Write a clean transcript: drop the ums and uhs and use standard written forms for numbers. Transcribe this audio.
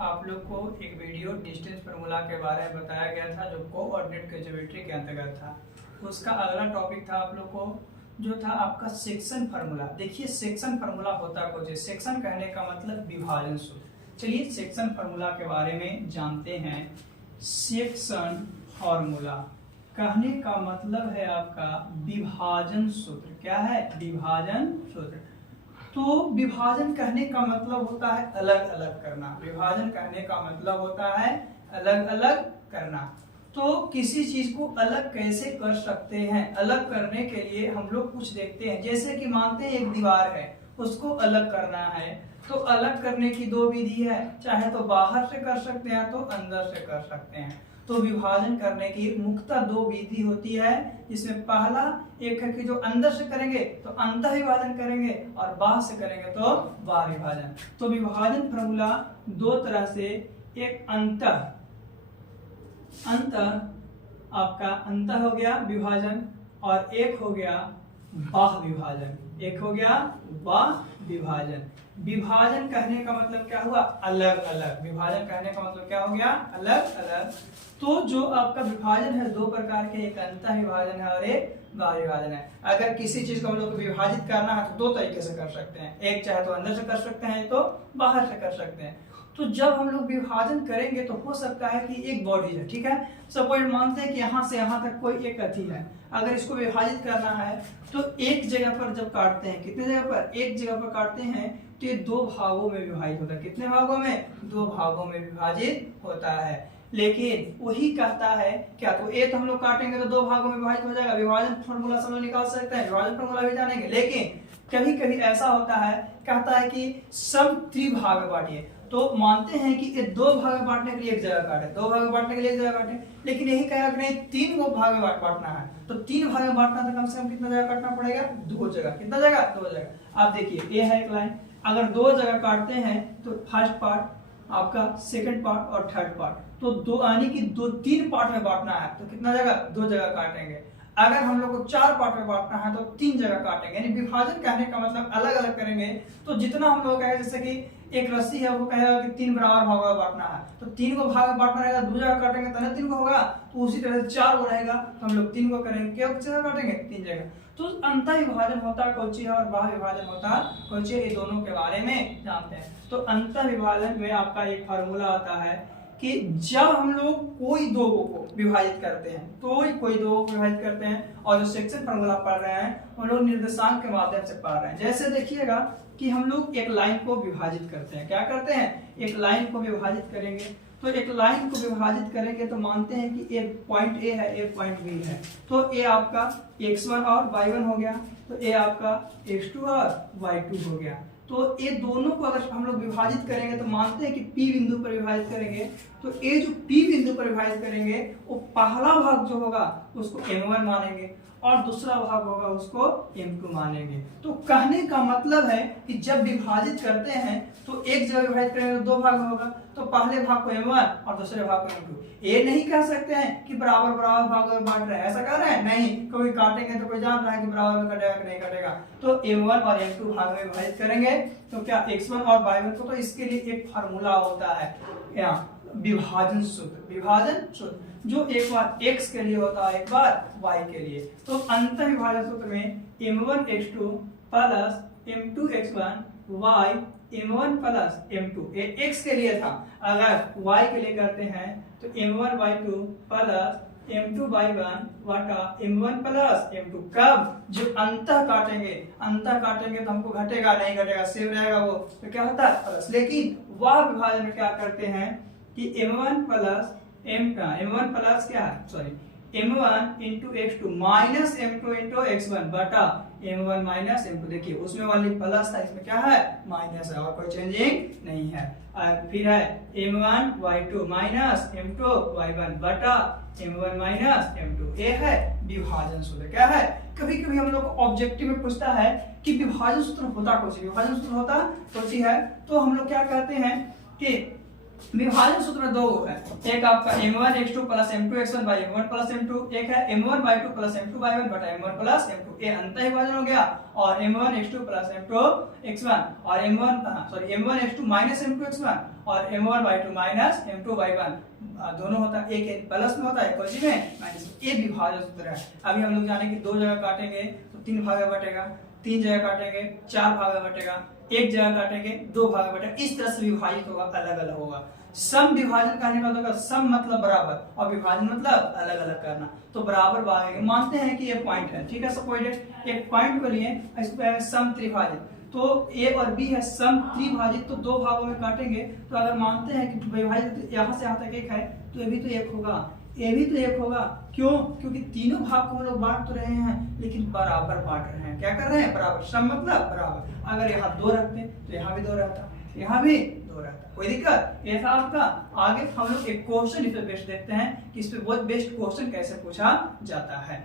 आप लोग को एक वीडियो डिस्टेंस फार्मूला के बारे में बताया गया था जो कोऑर्डिनेट के ज्योमेट्री के अंतर्गत था। उसका अगला टॉपिक था आप लोग को जो था आपका सेक्शन फार्मूला। देखिए सेक्शन फार्मूला होता कुछ है, सेक्शन कहने का मतलब विभाजन सूत्र। चलिए सेक्शन फार्मूला के बारे में जानते हैं। सेक्शन फार्मूला कहने का मतलब है आपका विभाजन सूत्र। क्या है? विभाजन सूत्र। तो विभाजन कहने का मतलब होता है अलग अलग करना। विभाजन कहने का मतलब होता है अलग अलग करना। तो किसी चीज को अलग कैसे कर सकते हैं? अलग करने के लिए हम लोग कुछ देखते हैं। जैसे कि मानते हैं एक दीवार है, उसको अलग करना है तो अलग करने की दो विधि है, चाहे तो बाहर से कर सकते हैं तो अंदर से कर सकते हैं। तो विभाजन करने की मुख्यतः दो विधि होती है, जिसमें पहला एक है कि जो अंदर से करेंगे तो अंतः विभाजन करेंगे और बाहर से करेंगे तो बाह्य विभाजन। तो विभाजन फार्मूला दो तरह से, एक अंतः आपका अंतः हो गया विभाजन और एक हो गया बाह्य विभाजन। एक हो गया बाह्य विभाजन। विभाजन कहने का मतलब क्या हुआ? अलग अलग। विभाजन कहने का मतलब क्या हो गया? अलग अलग। तो जो आपका विभाजन है दो प्रकार के, एक अंतः विभाजन है और एक बाह्य विभाजन है। अगर किसी चीज को हम लोग विभाजित करना है तो दो तरीके से कर सकते हैं, एक चाहे तो अंदर से कर सकते हैं तो बाहर से कर सकते हैं। तो जब हम लोग विभाजन करेंगे तो हो सकता है कि एक बॉडी है, ठीक है, सपोज मानते हैं कि यहाँ से यहाँ तक कोई एक अथी है, अगर इसको विभाजित करना है तो एक जगह पर जब काटते हैं, कितने जगह पर? एक जगह पर काटते हैं तो ये दो भागों में विभाजित होता है। कितने भागों में? दो भागों में विभाजित होता है। लेकिन वही कहता है क्या, तो ए तो हम लोग काटेंगे तो दो भागों में विभाजित हो जाएगा। विभाजन फॉर्मूला सब लोग निकाल सकते हैं, विभाजन फॉर्मूला भी जानेंगे। लेकिन कभी कभी ऐसा होता है, कहता है कि सब त्रिभाग में बांटिए। तो मानते हैं कि ये दो भाग में बांटने के लिए एक जगह काटे, दो भाग में बांटने के लिए एक जगह काटे, लेकिन यही कहेगा कि नहीं तीन को भाग में बांटना है। तो तीन भाग में बांटना तो कम से कम कितना जगह काटना पड़ेगा? दो जगह। कितना जगह? दो जगह। आप देखिए ये है एक लाइन, अगर दो जगह काटते हैं तो फर्स्ट पार्ट आपका, सेकंड पार्ट और थर्ड पार्ट, तो दो यानी कि दो तीन पार्ट में बांटना है तो कितना जगह? दो जगह काटेंगे। अगर हम लोग को चार पार्ट में बांटना है तो तीन जगह काटेंगे। यानी विभाजन कहने का मतलब अलग अलग करेंगे। तो जितना हम लोग कहेंगे, जैसे कि एक रस्सी है वो कहेगा कि तीन बराबर भागों में बांटना है, तो तीन को भाग में बांटना रहेगा, दो जगह काटेंगे तब तीन को होगा। तो उसी तरह से चार को रहेगा तो हम लोग तीन को करेंगे, क्या जगह काटेंगे? तीन जगह। तो अंतः विभाजन होता कोची है और बाह्य विभाजन होता कोची है, ये दोनों के बारे में जानते हैं। तो अंतः विभाजन में आपका एक फार्मूला आता है कि जब हम लोग कोई दो को विभाजित करते हैं, तो कोई दो को विभाजित करते हैं और जो सेक्शन फार्मूला पढ़ रहे हैं हम लोग निर्देशांक के माध्यम से पढ़ रहे हैं। जैसे देखिएगा कि हम लोग एक लाइन को विभाजित करते हैं, क्या करते हैं? एक लाइन को विभाजित करेंगे। तो एक लाइन को विभाजित करेंगे तो मानते हैं कि एक पॉइंट ए है, एक पॉइंट बी है। तो ए आपका x1 और y1 हो गया, तो ए आपका x2 और y2 हो गया। तो ये दोनों को अगर हम लोग विभाजित करेंगे तो मानते हैं कि P बिंदु पर विभाजित करेंगे। तो ये जो P बिंदु पर विभाजित करेंगे वो पहला भाग जो होगा उसको M1 मानेंगे और दूसरा भाग होगा उसको M2 मानेंगे। तो कहने का मतलब है कि जब विभाजित करते हैं तो एक जगह विभाजित करेंगे तो दो भाग होगा, तो पहले भाग को M1 और दूसरे भाग को M2। ये नहीं कह सकते हैं कि बराबर बराबर भागों में बांट रहे हैं, ऐसा कह रहे हैं नहीं। कोई काटेंगे तो कोई जान रहा है कि बराबर में कटेगा कि नहीं कटेगा। तो M1 और M2 भाग में विभाजित करेंगे तो क्या x1 और y1 को, तो इसके लिए एक फार्मूला होता है यहाँ विभाजन सूत्र। विभाजन सूत्र जो एक बार x के लिए होता है, एक बार y के लिए। तो अंतः विभाजन सूत्र में m1x2 plus m2x1 y m1 plus m2, ये x के लिए था। अगर y के लिए करते हैं तो m1y2 प्लस m2y1 वाटा m1 प्लस m2। कब? जो अंतः काटेंगे, अंतः काटेंगे तो हमको घटेगा नहीं, घटेगा सेम रहेगा वो, तो क्या होता है? प्लस। लेकिन वह विभाजन में क्या करते हैं कि m1 प्लस m1 प्लस क्या है, sorry m1 into x2 minus m2 into x1 बटा m1 माइनस m2। देखिए उसमें वाली प्लस था, इसमें क्या है? माइनस है और कोई चेंजिंग नहीं है। फिर है m1 y2 minus m2 y1 बटा m1 माइनस m2। ये है विभाजन सूत्र। क्या है? कभी कभी हम लोग को ऑब्जेक्टिव में पूछता है कि विभाजन सूत्र होता कौन सी, विभाजन सूत्र होता कौन सी है, तो हम लोग क्या कहते हैं कि विभाजन सूत्र में दो है, एक आपका m1x2 plus m2x1 by m1 plus m2, एक है m1/2 प्लस m2/1 बटा m1 प्लस m2। ये अंत विभाजन हो गया। और m1x2 प्लस m2x1 और m1x2 माइनस m2x1 और m1/2 माइनस m2/1 दोनों होता है, एक प्लस में होता है इक्वलिटी में माइनस में। ये विभाजन सूत्र है। अभी हम लोग जाने की 2 जगह काटेंगे तो 3 भाग में बटेगा, 3 जगह काटेंगे 4 भाग में बटेगा, 1 जगह काटेंगे 2 भाग में बटेगा। इस तरह से विभाजित होगा, अलग अलग होगा। सम विभाजन करने का मतलब सम मतलब बराबर और विभाजन मतलब अलग अलग करना। तो बराबर भाग मानते हैं कि ये पॉइंट है, ठीक है। सपोज एक पॉइंट को लिए, इस पे सम त्रिभाजित, तो ए और बी है सम त्रिभाजित, तो 2 भागों में काटेंगे। तो अगर मानते हैं कि विभाजित यहाँ से यहाँ तक 1 है तो ये भी तो 1 होगा, ये भी तो 1 होगा। क्यों? क्योंकि तीनों भाग को हम लोग बांट तो रहे हैं लेकिन बराबर बांट रहे हैं। क्या कर रहे हैं? बराबर। सम मतलब बराबर। अगर यहाँ 2 रखते तो यहाँ भी 2 रहता, यहाँ भी 2 रहता, कोई दिक्कत? ये था आपका। आगे हम लोग एक क्वेश्चन इस पे बेस्ट देखते हैं कि इस पे बहुत बेस्ट क्वेश्चन कैसे पूछा जाता है।